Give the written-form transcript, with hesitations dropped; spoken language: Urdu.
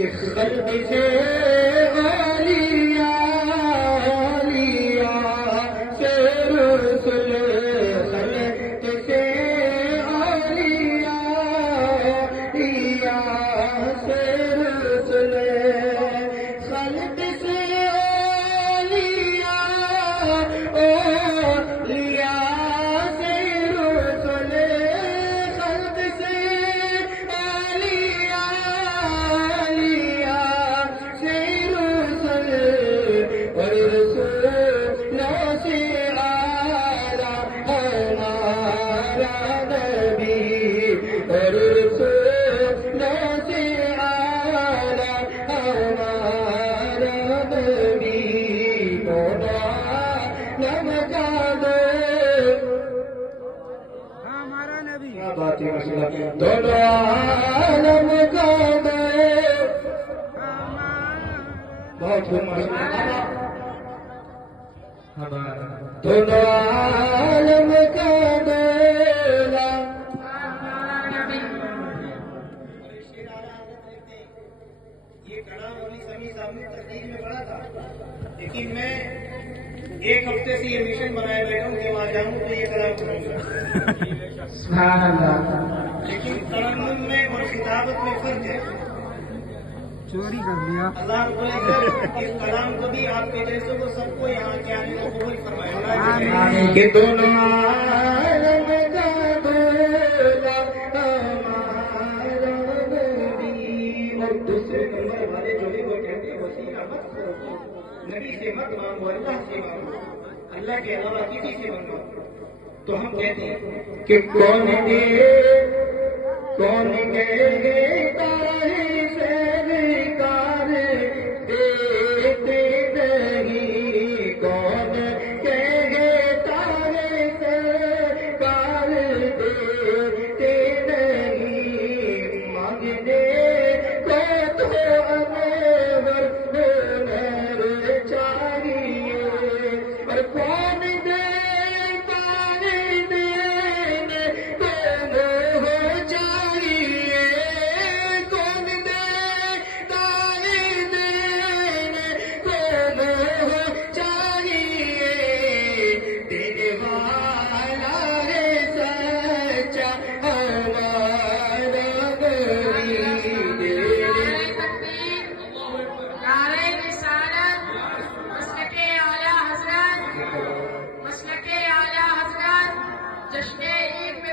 کہ خلق سے اولیاء سے رسل، خلق سے اولیاء سے رسل، خلق سے دونوں عالم کا دے بہت دونوں عالم کا دیلا یہ کلام علی سمی صاحب نے تقریر میں پڑھا تھا، لیکن میں ایک ہفتے سے یہ مشن بنائے بیٹھا ہوں کہ وہاں جاؤں تو یہ کلام کروں گا، لیکن ترنم میں اور خطابت میں فرق ہے۔ چوری کر لیا اللہ رب العزت اس کلام کو بھی آپ کے جیسے کو سب کو یہاں کے آنے کو قبول فرمائے کہ دونوں عالم کا دولا ہمارا نبی۔ اور دوسرے نمبر والے جو بھی وہ کہتے ہیں وسیلہ مت کرو، نبی سے مت مانگو، اللہ سے مانگو، اللہ کے علاوہ کسی سے مانگو۔ تو ہم کہتے ہیں کہ کون دے کون گئے